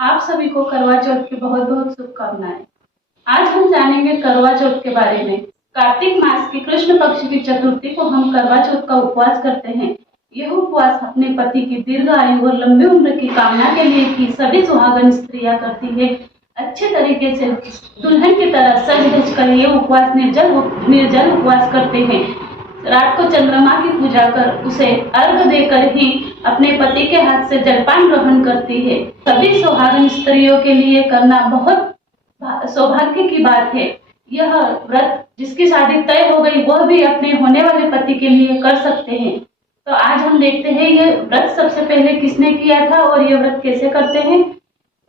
आप सभी को करवा चौथ की बहुत बहुत शुभकामनाएं। आज हम जानेंगे करवा चौथ के बारे में। कार्तिक मास की कृष्ण पक्ष की चतुर्थी को हम करवा चौथ का उपवास करते हैं। यह उपवास अपने पति की दीर्घ आयु और लंबी उम्र की कामना के लिए की सभी सुहागन स्त्रियां करती है। अच्छे तरीके से दुल्हन की तरह सज धज कर ये उपवास निर्जल उपवास करते हैं। रात को चंद्रमा की पूजा कर उसे अर्घ देकर ही अपने पति के हाथ से जलपान ग्रहण करती है। सभी सुहागन स्त्रियों के लिए करना बहुत सौभाग्य की बात है। यह व्रत जिसकी शादी तय हो गई वह भी अपने होने वाले पति के लिए कर सकते हैं। तो आज हम देखते हैं ये व्रत सबसे पहले किसने किया था और ये व्रत कैसे करते हैं।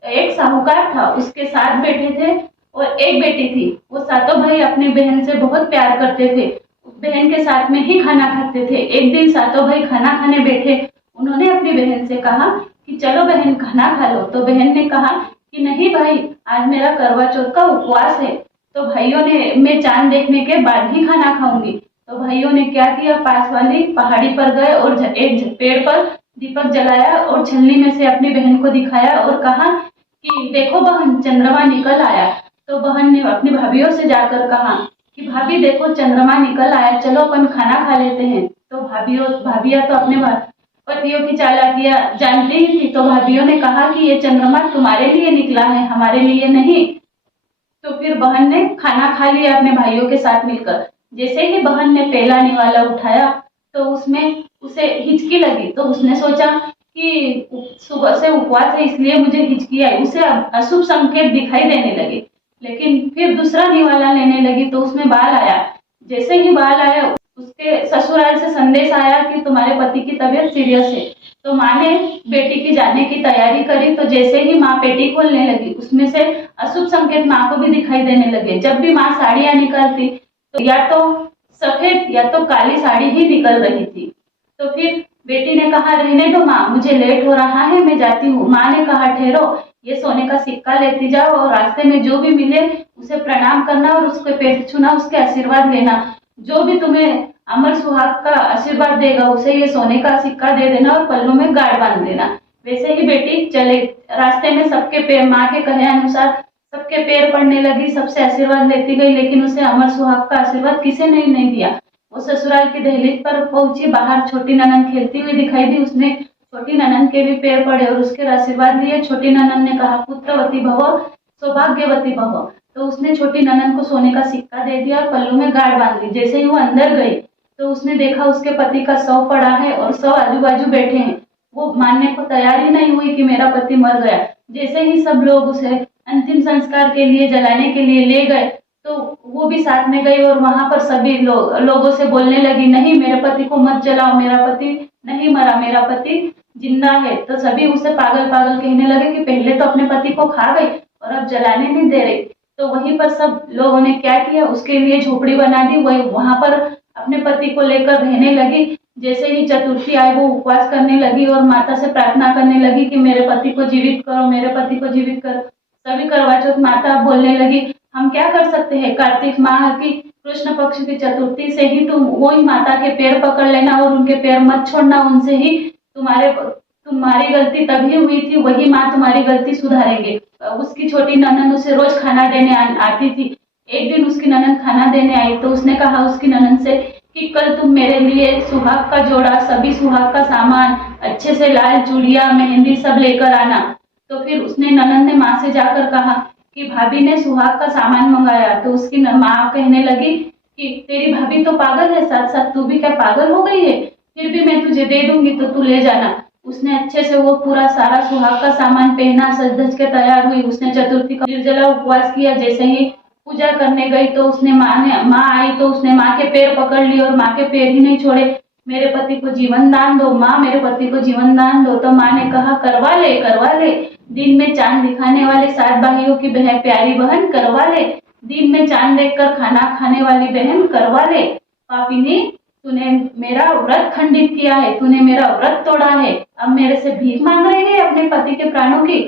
एक साहूकार था, उसके 7 बेटे थे और एक बेटी थी। वो सातों भाई अपनी बहन से बहुत प्यार करते थे, बहन के साथ में ही खाना खाते थे। एक दिन सातों भाई खाना खाने बैठे, उन्होंने अपनी बहन से कहा कि चलो बहन खाना खा लो। तो बहन ने कहा कि नहीं भाई, आज मेरा करवा चौथ का उपवास है। तो भाइयों ने मैं चांद देखने के बाद ही खाना खाऊंगी। तो भाइयों ने क्या किया, पास वाली पहाड़ी पर गए और एक पेड़ पर दीपक जलाया और छलनी में से अपनी बहन को दिखाया और कहा कि देखो बहन, चंद्रमा निकल आया। तो बहन ने अपनी भाभीयों से जाकर कहा कि भाभी देखो चंद्रमा निकल आया, चलो अपन खाना खा लेते हैं। तो भाभियां तो अपने पतियों की चालाकियां जानती ही थी। तो भाभियों ने कहा कि ये चंद्रमा तुम्हारे लिए निकला है, हमारे लिए नहीं। तो फिर बहन ने खाना खा लिया अपने भाइयों के साथ मिलकर। जैसे ही बहन ने पहला निवाला उठाया तो उसमें उसे हिचकी लगी। तो उसने सोचा कि सुबह से उपवास है इसलिए मुझे हिचकी आई, उसे अशुभ संकेत दिखाई देने लगे। लेकिन फिर दूसरा निवाला लेने लगी तो उसमें बाल आया। जैसे ही बाल आया उसके ससुराल से संदेश आया कि तुम्हारे पति की तबीयत सीरियस है। तो माँ ने बेटी की जाने की तैयारी करी। तो जैसे ही माँ पेटी खोलने लगी उसमें से अशुभ संकेत माँ को भी दिखाई देने लगे। जब भी माँ साड़ियाँ निकालती तो या तो सफेद या तो काली साड़ी ही निकल रही थी। तो फिर बेटी ने कहा रहने दो माँ, मुझे लेट हो रहा है, मैं जाती हूँ। माँ ने कहा ठहरो, ये सोने का सिक्का लेती जाओ और रास्ते में जो भी मिले उसे प्रणाम करना और उसके पैर छूना, उसके आशीर्वाद लेना। जो भी तुम्हें अमर सुहाग का आशीर्वाद देगा उसे ये सोने का सिक्का दे देना और पल्लू में गांठ बांध देना। वैसे ही बेटी चले, रास्ते में सबके पैर, माँ के कहे अनुसार सबके पैर पड़ने लगी, सबसे आशीर्वाद लेती गई, लेकिन उसे अमर सुहाग का आशीर्वाद किसी ने नहीं दिया। वो ससुराल की दहलीज पर पहुंची, बाहर छोटी ननंद खेलती हुई दिखाई दी। उसने छोटी ननंद के भी पैर पड़े और उसके आशीर्वाद लिए। छोटी ननंद ने कहा पुत्रवती भव, सौभाग्यवती भव। तो उसने छोटी ननंद को सोने का सिक्का दे दिया और पल्लू में गांठ बांध दी। जैसे ही वो अंदर गई तो उसने देखा उसके पति का शव पड़ा है और सब आजू बाजू बैठे हैं। वो मानने को तैयार ही नहीं हुई कि मेरा पति मर गया। जैसे ही सब लोग उसे अंतिम संस्कार के लिए जलाने के लिए ले गए तो वो भी साथ में गई और वहां पर सभी लोगों से बोलने लगी नहीं, मेरे पति को मत जलाओ, मेरा पति नहीं मरा, मेरा पति जिंदा है। तो सभी उसे पागल पागल कहने लगे कि पहले तो अपने पति को खा गई और अब जलाने नहीं दे रही। तो वहीं पर सब लोगों ने क्या किया, उसके लिए झोपड़ी बना दी, वही वहां पर अपने पति को लेकर रहने लगी। जैसे ही चतुर्थी आई वो उपवास करने लगी और माता से प्रार्थना करने लगी कि मेरे पति को जीवित करो, मेरे पति को जीवित करो। सभी करवा चौथ माता बोलने लगी हम क्या कर सकते हैं, कार्तिक माह की कृष्ण पक्ष की चतुर्थी से ही तुम वही माता के पैर पकड़ लेना और उनके पैर मत छोड़ना, उनसे ही तुम्हारी गलती तभी हुई थी, वही माँ तुम्हारी गलती सुधारेंगे। उसकी छोटी ननंद उसे रोज खाना देने आती थी। एक दिन उसकी ननंद खाना देने आई तो उसने कहा उसकी ननंद से कि कल तुम मेरे लिए सुहाग का जोड़ा, सभी सुहाग का सामान, अच्छे से लाल चूड़ियां, मेहंदी सब लेकर आना। तो फिर उसने ननंद ने माँ से जाकर कहा कि भाभी ने सुहाग का सामान मंगाया। तो उसकी माँ कहने लगी कि तेरी भाभी तो पागल है, साथ साथ तू भी क्या पागल हो गई है, फिर भी मैं तुझे दे दूंगी तो तू ले जाना। उसने अच्छे से वो पूरा सारा सुहाग का सामान पहना, सज धज के तैयार हुई। उसने चतुर्थी का निर्जला उपवास किया। जैसे ही पूजा करने गई तो उसने माँ आई तो उसने माँ के पैर पकड़ लिए और माँ के पैर ही नहीं छोड़े। मेरे पति को जीवन दान दो माँ, मेरे पति को जीवन दान दो। तो माँ ने कहा करवा ले, करवा ले, दिन में चांद दिखाने वाले 7 भाइयों की बहन प्यारी बहन करवा ले, दिन में चांद देखकर खाना खाने वाली बहन करवा ले। पापिनी, तूने मेरा व्रत खंडित किया है, तूने मेरा व्रत तोड़ा है, अब मेरे से भीख मांग रही है अपने पति के प्राणों की।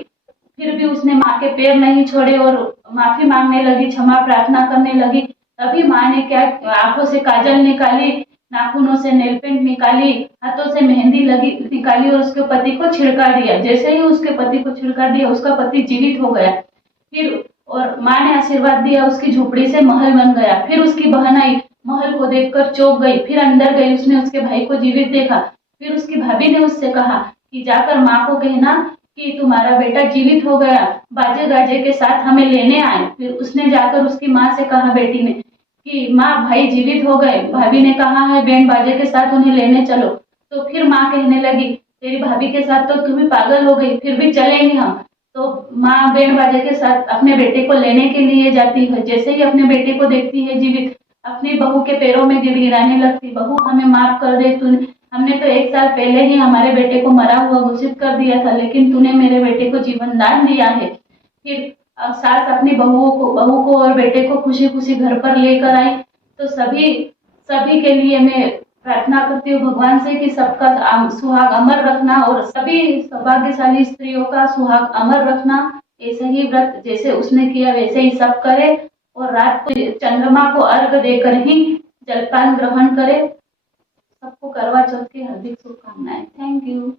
फिर भी उसने माँ के पैर नहीं छोड़े और माफी मांगने लगी, क्षमा प्रार्थना करने लगी। तभी माँ ने क्या आंखों से काजल निकाली, नाखूनों से नेल पेंट निकाली, हाथों से मेहंदी लगी निकाली और उसके पति को छिड़का दिया। जैसे ही उसके पति को छिड़का दिया, उसका पति जीवित हो गया। फिर और माँ ने आशीर्वाद दिया, उसकी झोपड़ी से महल बन गया। फिर उसकी बहन आई, महल को देखकर चौंक गई, फिर अंदर गई, उसने उसके भाई को जीवित देखा। फिर उसकी भाभी ने उससे कहा कि जाकर माँ को कहना कि तुम्हारा बेटा जीवित हो गया, बाजे गाजे के साथ हमें लेने आए। फिर उसने जाकर उसकी माँ से कहा, बेटी ने, कि माँ भाई जीवित हो गए, भाभी ने कहा है बैंड बाजे के साथ उन्हें लेने चलो। तो फिर माँ कहने लगी, तेरी भाभी के साथ तो तू भी पागल हो गई, फिर भी चलेंगे हम। तो माँ बैंड बाजे के साथ अपने बेटे को लेने के लिए जाती है। जैसे ही अपने बेटे को देखती है जीवित, अपनी बहू के पैरों में गिड़गिड़ाने लगती, बहू हमें माफ कर दे, तूने हमने तो 1 साल पहले ही हमारे बेटे को मरा हुआ घोषित कर दिया था, लेकिन तूने मेरे बेटे को जीवन दान दिया है। फिर सास अपनी बहू को और बेटे को खुशी खुशी घर पर लेकर आई। तो सभी सभी के लिए मैं प्रार्थना करती हूँ भगवान से कि सबका सुहाग अमर रखना और सभी सौभाग्यशाली स्त्रियों का सुहाग अमर रखना। ऐसे ही व्रत जैसे उसने किया वैसे ही सब करे और रात को चंद्रमा को अर्घ देकर ही जलपान ग्रहण करे। सबको करवा चौथ की हार्दिक शुभकामनाएं। Thank you.